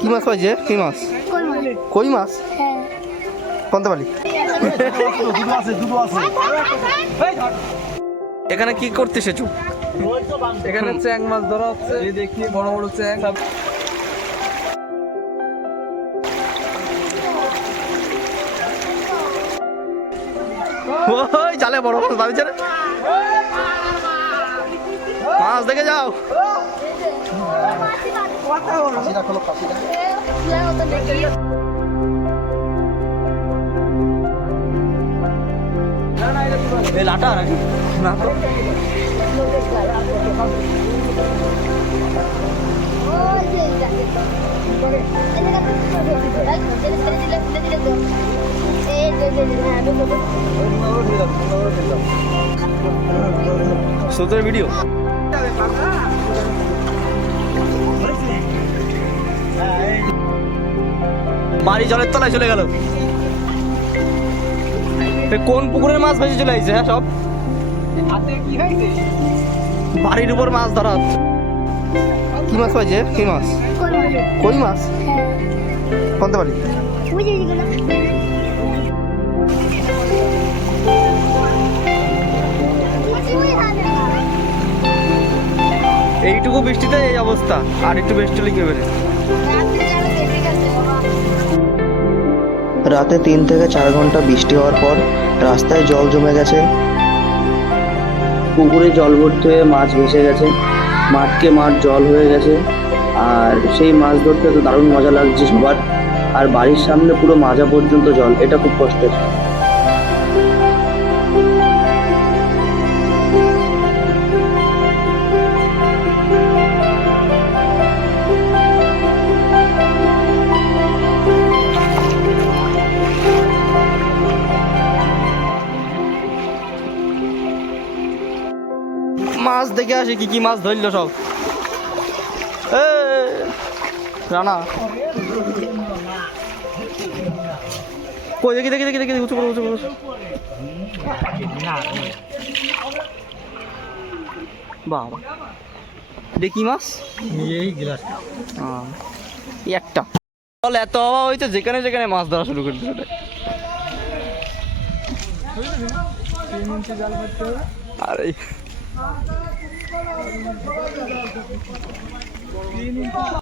কি মাছ পাইছে? কি মাছ? কই মাছ? কই মাছ? হ্যাঁ। পন্তাবালি এখানে কি করতে এসেছ? এখানে চ্যাং মাছ ধরা হচ্ছে। এই দেখি বড় বড় চ্যাং। ওই জালে বড় মাছ বাড়িছে মাছ দেখে যাও। সুতোর ভিডিও বাড়ি জলের তলায় চলে গেল। কোন পুকুরের মাছ ভেসে চলে আসছে হ্যাঁ সব? বাড়ির উপর মাছ ধরা। কি মাছ পাইছে? কি মাছ? কই মাছ? কোনতে পারি এইটুকু বৃষ্টিতে এই অবস্থা। আর একটু বৃষ্টি হলে কি রাতে তিন থেকে চার ঘণ্টা বৃষ্টি হওয়ার পর রাস্তায় জল জমে গেছে। পুকুরে জল ভর্তি হয়ে মাছ ভেসে গেছে। মাঠকে মাঠ জল হয়ে গেছে। আর সেই মাছ ধরতে তো দারুণ মজা লাগছে সবার। আর বাড়ির সামনে পুরো মাজা পর্যন্ত জল, এটা খুব কষ্টের। মাছ দেখে আসি কি কি মাছ ধরলো সব। এ, রানা। কই দেখি দেখি দেখি দেখি উঁচু করো উঁচু করো বাবা। দেখি মাছ? এই গ্লাস। একটা। জল এত হওয়া হয়েছে যেখানে যেখানে মাছ ধরা শুরু করে দিল আরে। Benim